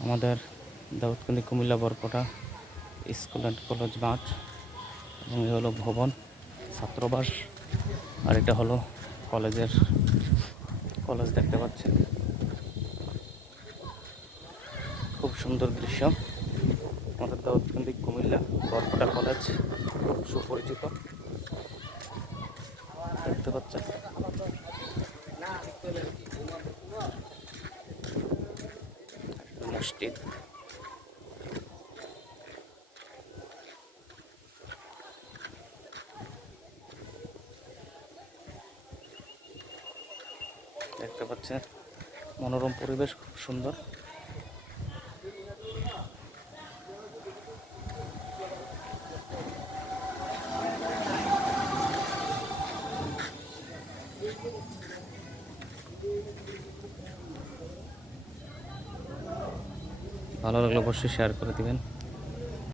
আমাদের Daudkandi Comilla Borpota school and college মাঠ, এবং এ হলো ভবন ছাত্রবাস, আর এটা হলো কলেজ দেখতে পাচ্ছেন। খুব সুন্দর দৃশ্য। আমাদের দাউদকান্দি কুমিল্লা বরপটা কলেজ খুব সুপরিচিত, দেখতে পাচ্ছেন। মসজিদ, দেখতে পাচ্ছেন মনোরম পরিবেশ, খুব সুন্দর। ভালো লাগলে অবশ্যই শেয়ার করে দিবেন।